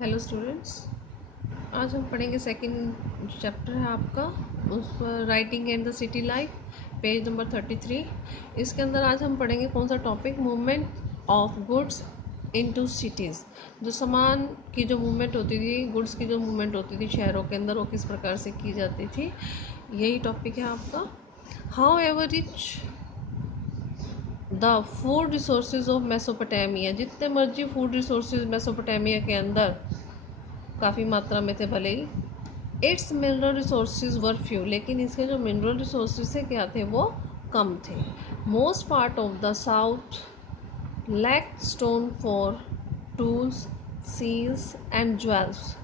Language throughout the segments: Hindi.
हेलो स्टूडेंट्स, आज हम पढ़ेंगे सेकंड चैप्टर है आपका, उस पर writing and the city life, page number 33। इसके अंदर आज हम पढ़ेंगे कौन सा topic, movement of goods into cities. जो सामान की जो मूवमेंट होती थी, गुड्स की जो मूवमेंट होती थी शहरों के अंदर, वो किस प्रकार से की जाती थी, यही टॉपिक है आपका। How ever rich the food resources of Mesopotamia, जितने मर्जी फूड रिसोर्सेज मेसोपोटामिया के अंदर काफ़ी मात्रा में थे भले ही, its mineral resources were few, लेकिन इसके जो मिनरल रिसोर्सेज थे क्या थे, वो कम थे। Most part of the south lack stone for tools, seals and jewels,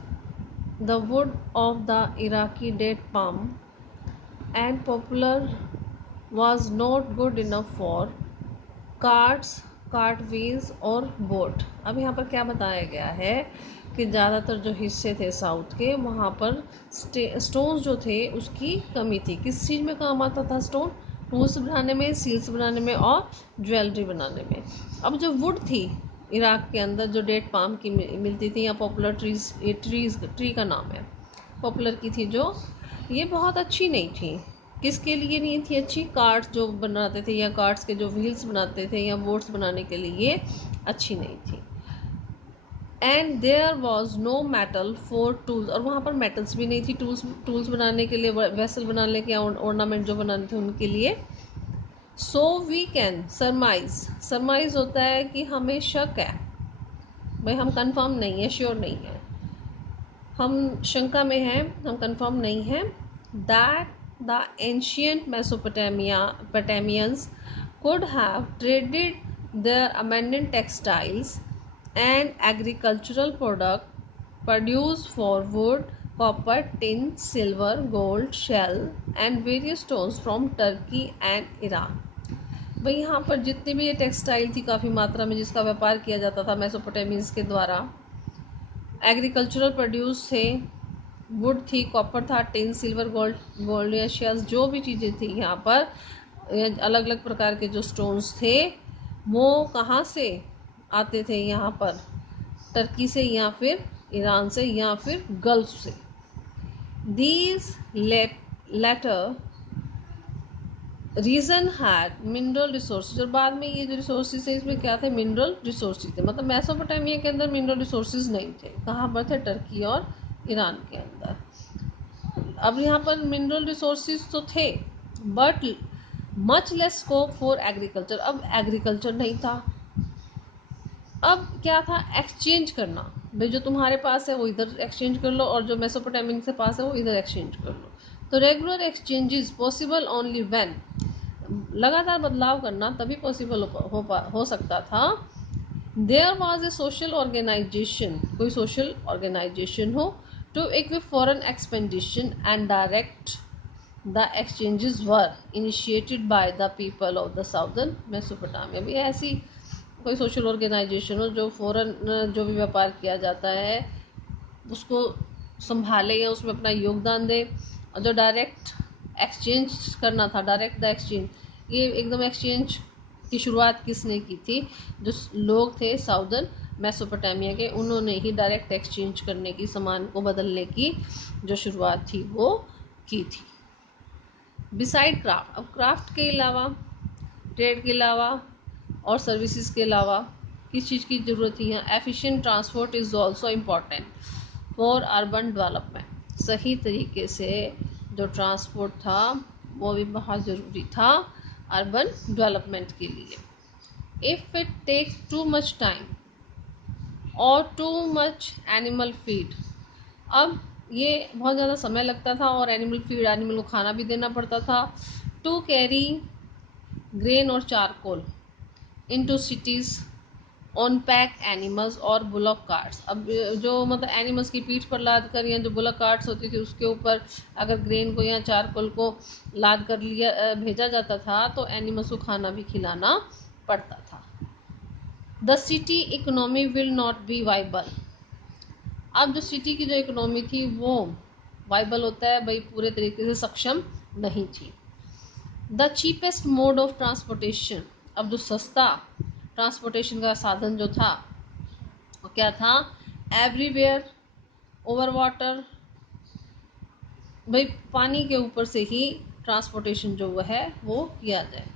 the wood of the Iraqi date palm and poplar was not good enough for carts, cart wheels और बोट। अब यहाँ पर क्या बताया गया है कि ज़्यादातर जो हिस्से थे साउथ के, वहाँ पर स्टोन्स जो थे उसकी कमी थी। किस चीज़ में काम आता था स्टोन? टूल्स बनाने में, सील्स बनाने में और ज्वेलरी बनाने में। अब जो वुड थी इराक के अंदर, जो डेट पाम की मिलती थी, या पॉपुलर ट्रीज, ये ट्री का नाम है, पॉपुलर की थी जो, ये बहुत अच्छी नहीं थी। किसके लिए नहीं थी अच्छी? कार्ड्स जो बनाते थे, या कार्ड्स के जो व्हील्स बनाते थे, या बोट्स बनाने के लिए अच्छी नहीं थी। And there was no metal for tools, और वहाँ पर मेटल्स भी नहीं थी टूल्स बनाने के लिए, वेसल बनाने के, ऑर्नामेंट जो बनाने थे उनके लिए। सो वी कैन सरमाइज, सरमाइज होता है कि हमें शक है, भाई हम कंफर्म नहीं है, श्योर नहीं है, हम शंका में हैं, हम कंफर्म नहीं हैं, that the ancient Mesopotamians could have traded their abundant textiles and agricultural products produced for wood, copper, tin, silver, gold, shell and various stones from Turkey and Iran। भाई यहाँ पर जितनी भी ये टेक्सटाइल थी काफ़ी मात्रा में जिसका व्यापार किया जाता था मेसोपोटामियंस के द्वारा, एग्रीकल्चरल प्रोड्यूस थे, वुड थी, कॉपर था, टिन, सिल्वर, गोल्ड या शेल्स, जो भी चीज़ें थी यहाँ पर, अलग अलग प्रकार के जो स्टोन्स थे, वो कहाँ से आते थे यहाँ पर? टर्की से, या फिर ईरान से, या फिर गल्फ से। These latter region had mineral resources, और बाद में ये जो रिसोर्सेज थे इसमें क्या थे? मिनरल रिसोर्सेज थे। मतलब मेसोपोटामिया के अंदर मिनरल रिसोर्सेज नहीं थे। कहाँ पर थे? टर्की और ईरान के अंदर। अब यहाँ पर मिनरल रिसोर्सेज तो थे, but much less scope for agriculture. अब एग्रीकल्चर नहीं था। अब क्या था? एक्सचेंज करना, भाई जो तुम्हारे पास है वो इधर एक्सचेंज कर लो, और जो मेसोपोटामिया के पास है वो इधर एक्सचेंज कर लो। तो regular exchanges possible only when, लगातार बदलाव करना तभी पॉसिबल हो सकता था। There was a social organisation, कोई सोशल ऑर्गेनाइजेशन हो, to equip foreign expedition and direct the exchanges were initiated by the people of the southern Mesopotamia. भी ऐसी कोई सोशल ऑर्गेनाइजेशन हो जो फॉरेन जो भी व्यापार किया जाता है उसको संभाले या उसमें अपना योगदान दे, और जो डायरेक्ट एक्सचेंज करना था, डायरेक्ट द एक्सचेंज, ये एकदम एक्सचेंज की शुरुआत किसने की थी? जो लोग थे साउदर्न मेसोपोटामिया के, उन्होंने ही डायरेक्ट एक्सचेंज करने की, सामान को बदलने की जो शुरुआत थी वो की थी। बिसाइड क्राफ्ट, अब क्राफ्ट के अलावा, ट्रेड के अलावा और सर्विसेज के अलावा किस चीज़ की ज़रूरत थी? यहाँ efficient transport is also important for urban development. सही तरीके से जो ट्रांसपोर्ट था वो भी बहुत ज़रूरी था अर्बन डेवलपमेंट के लिए। If it takes too much time और टू मच एनिमल फीड, अब ये बहुत ज़्यादा समय लगता था, और एनिमल फीड, एनिमल को खाना भी देना पड़ता था, टू कैरी ग्रेन और charcoal into cities on pack animals और बुलक कार्ट्स। अब जो मतलब एनिमल्स की पीठ पर लाद कर, या जो बुलक कार्ट्स होती थी उसके ऊपर अगर ग्रेन को या चारकोल को लाद कर लिया भेजा जाता था, तो एनिमल्स को खाना भी खिलाना पड़ता था। The city economy will not be viable, अब जो सिटी की जो इकोनॉमी थी वो वाइबल होता है, भाई पूरे तरीके से सक्षम नहीं थी। The cheapest mode of transportation, अब जो सस्ता ट्रांसपोर्टेशन का साधन जो था वो क्या था? एवरीवेयर, ओवर वाटर, भाई पानी के ऊपर से ही ट्रांसपोर्टेशन जो वो है वो किया जाए।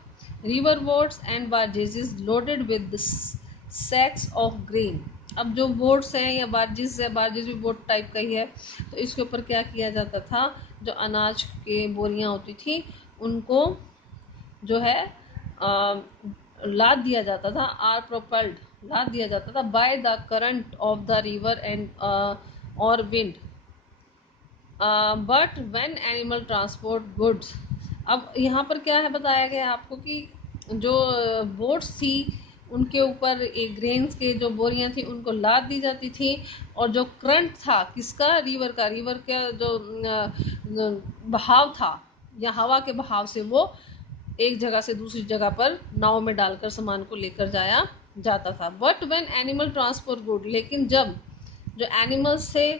River boats and barges is loaded with sacks of grain. अब जो बोट्स हैं या बार्जेस है, बार्जेस भी बोट टाइप का ही है, तो इसके ऊपर क्या किया जाता था, जो अनाज के बोरियां होती थी उनको जो है लाद दिया जाता था, आर प्रोपल्ड, लाद दिया जाता था by the current of the river and और wind. But when animal transport goods, अब यहाँ पर क्या है बताया गया आपको कि जो बोट्स थी उनके ऊपर एक ग्रेन्स के जो बोरियां थी उनको लाद दी जाती थी, और जो करंट था किसका, रिवर का, रिवर का जो बहाव था या हवा के बहाव से वो एक जगह से दूसरी जगह पर नाव में डालकर सामान को लेकर जाया जाता था। But when animal transport good, लेकिन जब जो एनिमल्स थे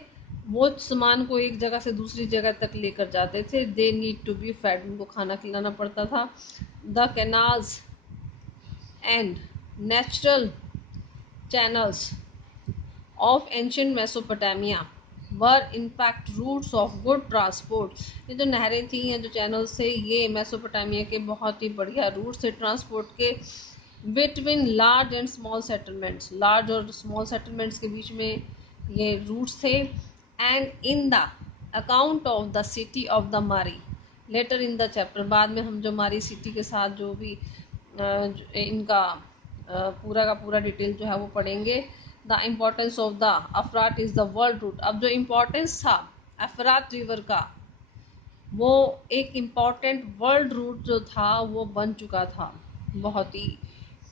वो सामान को एक जगह से दूसरी जगह तक लेकर जाते थे, they need to be fed, उनको खाना खिलाना पड़ता था। The canals and natural channels of ancient Mesopotamia were in fact routes of good transport. ये जो नहरें थी या जो चैनल्स थे ये मेसोपोटामिया के बहुत ही बढ़िया रूट्स थे ट्रांसपोर्ट के, between large and small settlements, large और स्मॉल सेटलमेंट्स के बीच में ये रूट्स थे। And in the account of the city of the मारी, लेटर इन द चैप्टर, बाद में हम जो मारी सिटी के साथ जो भी इनका पूरा का पूरा डिटेल जो है वो पढ़ेंगे। The importance of the Euphrates is the world route. अब जो इम्पोर्टेंस था अफरात रिवर का, वो एक इम्पॉर्टेंट वर्ल्ड रूट जो था वो बन चुका था, बहुत ही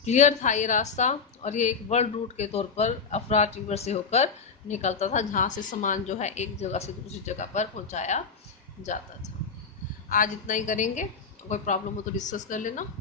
क्लियर था ये रास्ता, और ये एक वर्ल्ड रूट के तौर पर अफरात रिवर से होकर निकलता था, जहाँ से सामान जो है एक जगह से दूसरी जगह पर पहुँचाया जाता था। आज इतना ही करेंगे, कोई प्रॉब्लम हो तो डिस्कस कर लेना।